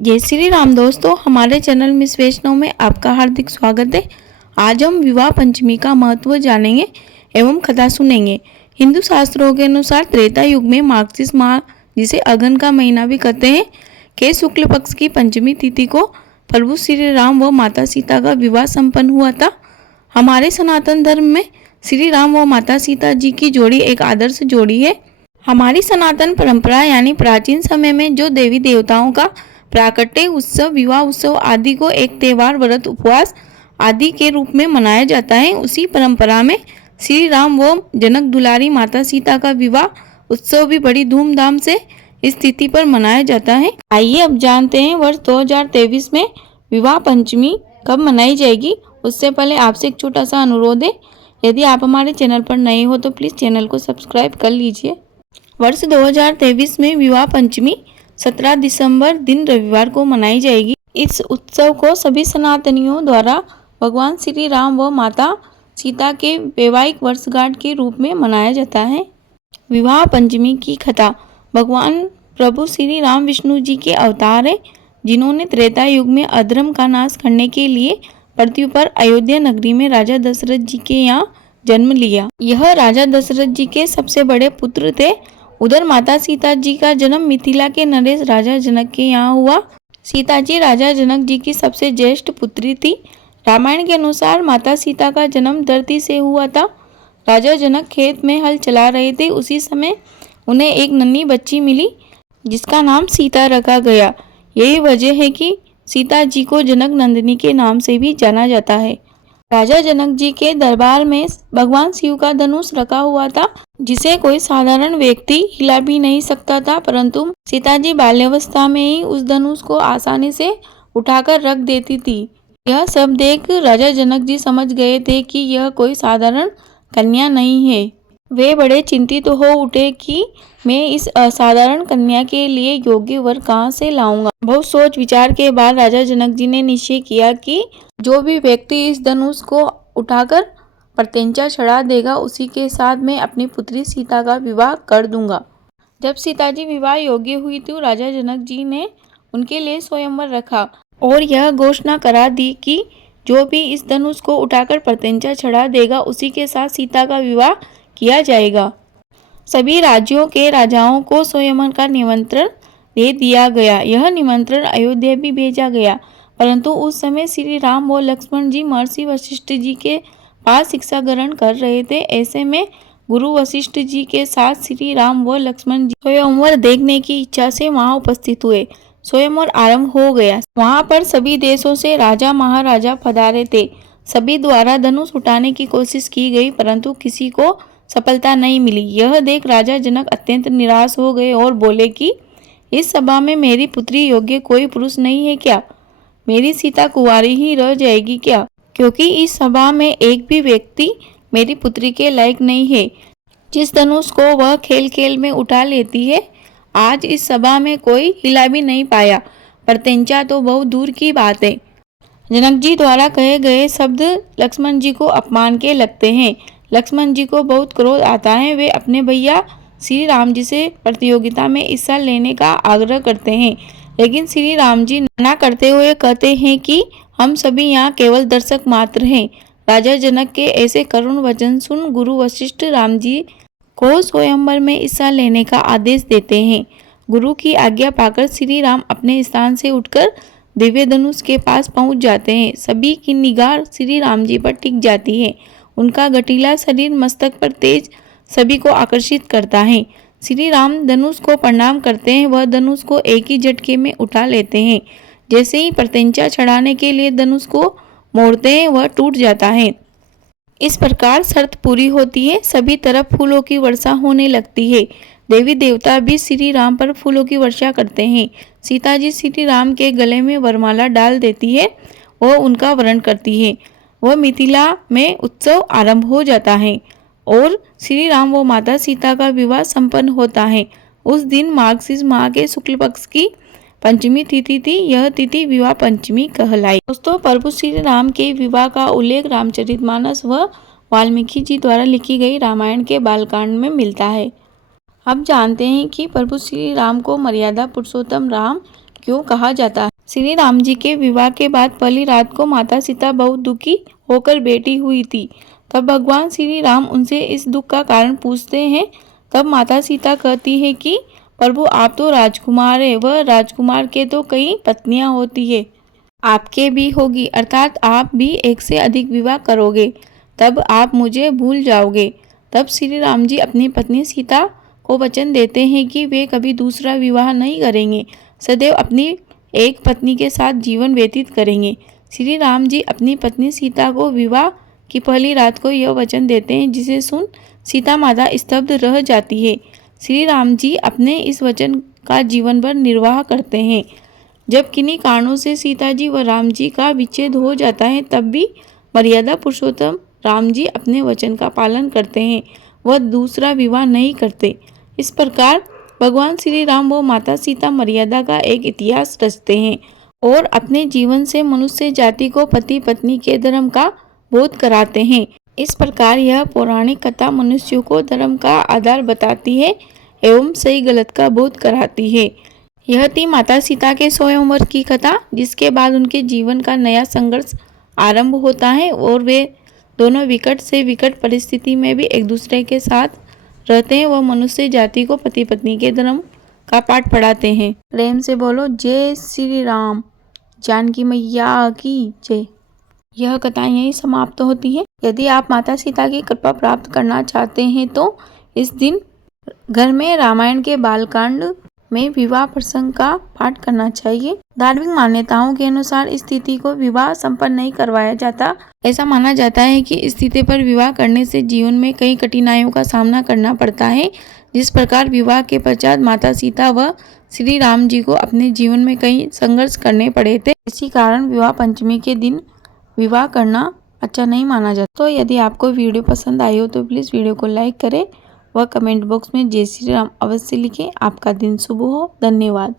जय श्री राम दोस्तों, हमारे चैनल मिस वैष्णव में आपका हार्दिक स्वागत है। आज हम विवाह पंचमी का महत्व जानेंगे एवं कथा सुनेंगे। हिंदू शास्त्रों के अनुसार त्रेता युग में मार्गशीर्ष माह, जिसे अगन का महीना भी कहते हैं, के शुक्ल पक्ष की पंचमी तिथि को प्रभु श्री राम व माता सीता का विवाह संपन्न हुआ था। हमारे सनातन धर्म में श्री राम व माता सीता जी की जोड़ी एक आदर्श जोड़ी है। हमारी सनातन परंपरा यानी प्राचीन समय में जो देवी देवताओं का प्राकट्य उत्सव, विवाह उत्सव आदि को एक त्योहार, व्रत, उपवास आदि के रूप में मनाया जाता है, उसी परंपरा में श्री राम व जनक दुलारी माता सीता का विवाह उत्सव भी बड़ी धूमधाम से इस तिथि पर मनाया जाता है। आइए अब जानते हैं वर्ष 2023 में विवाह पंचमी कब मनाई जाएगी। उससे पहले आपसे एक छोटा सा अनुरोध है, यदि आप हमारे चैनल पर नए हो तो प्लीज़ चैनल को सब्सक्राइब कर लीजिए। वर्ष 2023 में विवाह पंचमी 17 दिसंबर दिन रविवार को मनाई जाएगी। इस उत्सव को सभी सनातनियों द्वारा भगवान श्री राम व माता सीता के वैवाहिक वर्षगांठ के रूप में मनाया जाता है। विवाह पंचमी की कथा। भगवान प्रभु श्री राम विष्णु जी के अवतार है, जिन्होंने त्रेता युग में अधर्म का नाश करने के लिए पृथ्वी पर अयोध्या नगरी में राजा दशरथ जी के यहाँ जन्म लिया। यह राजा दशरथ जी के सबसे बड़े पुत्र थे। उधर माता सीता जी का जन्म मिथिला के नरेश राजा जनक के यहाँ हुआ। सीता जी राजा जनक जी की सबसे ज्येष्ठ पुत्री थी। रामायण के अनुसार माता सीता का जन्म धरती से हुआ था। राजा जनक खेत में हल चला रहे थे, उसी समय उन्हें एक नन्ही बच्ची मिली जिसका नाम सीता रखा गया। यही वजह है कि सीता जी को जनक नंदिनी के नाम से भी जाना जाता है। राजा जनक जी के दरबार में भगवान शिव का धनुष रखा हुआ था, जिसे कोई साधारण व्यक्ति हिला भी नहीं सकता था, परंतु सीता जी बाल्यावस्था में ही उस धनुष को आसानी से उठाकर रख देती थी। यह सब देख राजा जनक जी समझ गए थे कि यह कोई साधारण कन्या नहीं है। वे बड़े चिंतित हो उठे कि मैं इस असाधारण कन्या के लिए योग्य वर कहाँ से लाऊंगा। बहुत सोच विचार के बाद राजा जनक जी ने निश्चय किया कि जो भी व्यक्ति इस धनुष को उठाकर प्रत्यंचा चढ़ा देगा, उसी के साथ मैं अपनी पुत्री सीता का विवाह कर दूंगा। जब सीता जी विवाह योग्य हुई तो राजा जनक जी ने उनके लिए स्वयंवर रखा और यह घोषणा करा दी कि जो भी इस धनुष को उठाकर प्रत्यंचा चढ़ा देगा, उसी के साथ सीता का विवाह किया जाएगा। सभी राज्यों के राजाओं को स्वयंवर का निमंत्रण दे दिया गया। यह निमंत्रण अयोध्या भी भेजा गया, परंतु उस समय श्री राम व लक्ष्मण जी महर्षि वशिष्ठ जी के पास शिक्षा ग्रहण कर रहे थे। ऐसे में गुरु वशिष्ठ जी के साथ श्री राम व लक्ष्मण जी स्वयंवर देखने की इच्छा से वहां उपस्थित हुए। स्वयंवर आरंभ हो गया। वहां पर सभी देशों से राजा महाराजा पधारे थे। सभी द्वारा धनुष उठाने की कोशिश की गई, परंतु किसी को सफलता नहीं मिली। यह देख राजा जनक अत्यंत निराश हो गए और बोले कि इस सभा में मेरी पुत्री योग्य कोई पुरुष नहीं है क्या? मेरी सीता कुंवारी ही रह जाएगी क्या? क्योंकि इस सभा में एक भी व्यक्ति मेरी पुत्री के लायक नहीं है। जिस धनुष को वह खेल खेल में उठा लेती है, आज इस सभा में कोई हिला भी नहीं पाया, प्रत्यंचा तो बहुत दूर की बात है। जनक जी द्वारा कहे गए शब्द लक्ष्मण जी को अपमान के लगते हैं। लक्ष्मण जी को बहुत क्रोध आता है। वे अपने भैया श्री राम जी से प्रतियोगिता में हिस्सा लेने का आग्रह करते हैं, लेकिन श्री राम जी मना करते हुए कहते हैं कि हम सभी यहाँ केवल दर्शक मात्र हैं। राजा जनक के ऐसे करुण वचन सुन गुरु वशिष्ठ राम जी को स्वयंवर में हिस्सा लेने का आदेश देते हैं। गुरु की आज्ञा पाकर श्री राम अपने स्थान से उठकर दिव्य धनुष के पास पहुंच जाते हैं। सभी की निगाह श्री राम जी पर टिक जाती है। उनका गठीला शरीर मस्तक पर तेज सभी को आकर्षित करता है। श्री राम धनुष को प्रणाम करते हैं। वह धनुष को एक ही झटके में उठा लेते हैं। जैसे ही प्रत्यंचा चढ़ाने के लिए धनुष को मोड़ते हैं, वह टूट जाता है। इस प्रकार शर्त पूरी होती है। सभी तरफ फूलों की वर्षा होने लगती है। देवी देवता भी श्री राम पर फूलों की वर्षा करते हैं। सीता जी श्री राम के गले में वरमाला डाल देती है। वह उनका वरण करती है। वह मिथिला में उत्सव आरंभ हो जाता है और श्री राम व माता सीता का विवाह संपन्न होता है। उस दिन मार्गशीर्ष माह के शुक्ल पक्ष की पंचमी तिथि थी। यह तिथि विवाह पंचमी कहलाई। दोस्तों, प्रभु श्री राम के विवाह का उल्लेख रामचरितमानस व वाल्मीकि जी द्वारा लिखी गई रामायण के बालकांड में मिलता है। अब जानते हैं कि प्रभु श्री राम को मर्यादा पुरुषोत्तम राम क्यों कहा जाता है। श्री राम जी के विवाह के बाद पहली रात को माता सीता बहुत दुखी होकर बैठी हुई थी। तब भगवान श्री राम उनसे इस दुख का कारण पूछते हैं। तब माता सीता कहती है कि प्रभु आप तो राजकुमार है, वह राजकुमार के तो कई पत्नियां होती है, आपके भी होगी, अर्थात आप भी एक से अधिक विवाह करोगे, तब आप मुझे भूल जाओगे। तब श्री राम जी अपनी पत्नी सीता को वचन देते हैं कि वे कभी दूसरा विवाह नहीं करेंगे, सदैव अपनी एक पत्नी के साथ जीवन व्यतीत करेंगे। श्री राम जी अपनी पत्नी सीता को विवाह की पहली रात को यह वचन देते हैं, जिसे सुन सीता माता स्तब्ध रह जाती है। श्री राम जी अपने इस वचन का जीवन भर निर्वाह करते हैं। जब किन्हीं कारणों से सीता जी व राम जी का विच्छेद हो जाता है, तब भी मर्यादा पुरुषोत्तम राम जी अपने वचन का पालन करते हैं, वह दूसरा विवाह नहीं करते। इस प्रकार भगवान श्री राम व माता सीता मर्यादा का एक इतिहास रचते हैं और अपने जीवन से मनुष्य जाति को पति पत्नी के धर्म का बोध कराते हैं। इस प्रकार यह पौराणिक कथा मनुष्यों को धर्म का आधार बताती है एवं सही गलत का बोध कराती है। यह थी माता सीता के स्वयंवर की कथा, जिसके बाद उनके जीवन का नया संघर्ष आरंभ होता है और वे दोनों विकट से विकट परिस्थिति में भी एक दूसरे के साथ रहते हैं। वह मनुष्य जाति को पति पत्नी के धर्म का पाठ पढ़ाते हैं। प्रेम से बोलो जय श्री राम, जानकी मैया की जय। यह कथा यहीं समाप्त होती है। यदि आप माता सीता की कृपा प्राप्त करना चाहते हैं तो इस दिन घर में रामायण के बालकांड में विवाह प्रसंग का पाठ करना चाहिए। धार्मिक मान्यताओं के अनुसार इस तिथि को विवाह संपन्न नहीं करवाया जाता। ऐसा माना जाता है कि इस तिथि पर विवाह करने से जीवन में कई कठिनाइयों का सामना करना पड़ता है। जिस प्रकार विवाह के पश्चात माता सीता व श्री राम जी को अपने जीवन में कई संघर्ष करने पड़े थे, इसी कारण विवाह पंचमी के दिन विवाह करना अच्छा नहीं माना जाता। तो यदि आपको वीडियो पसंद आई हो तो प्लीज़ वीडियो को लाइक करें व कमेंट बॉक्स में जय श्री राम अवश्य लिखें। आपका दिन शुभ हो। धन्यवाद।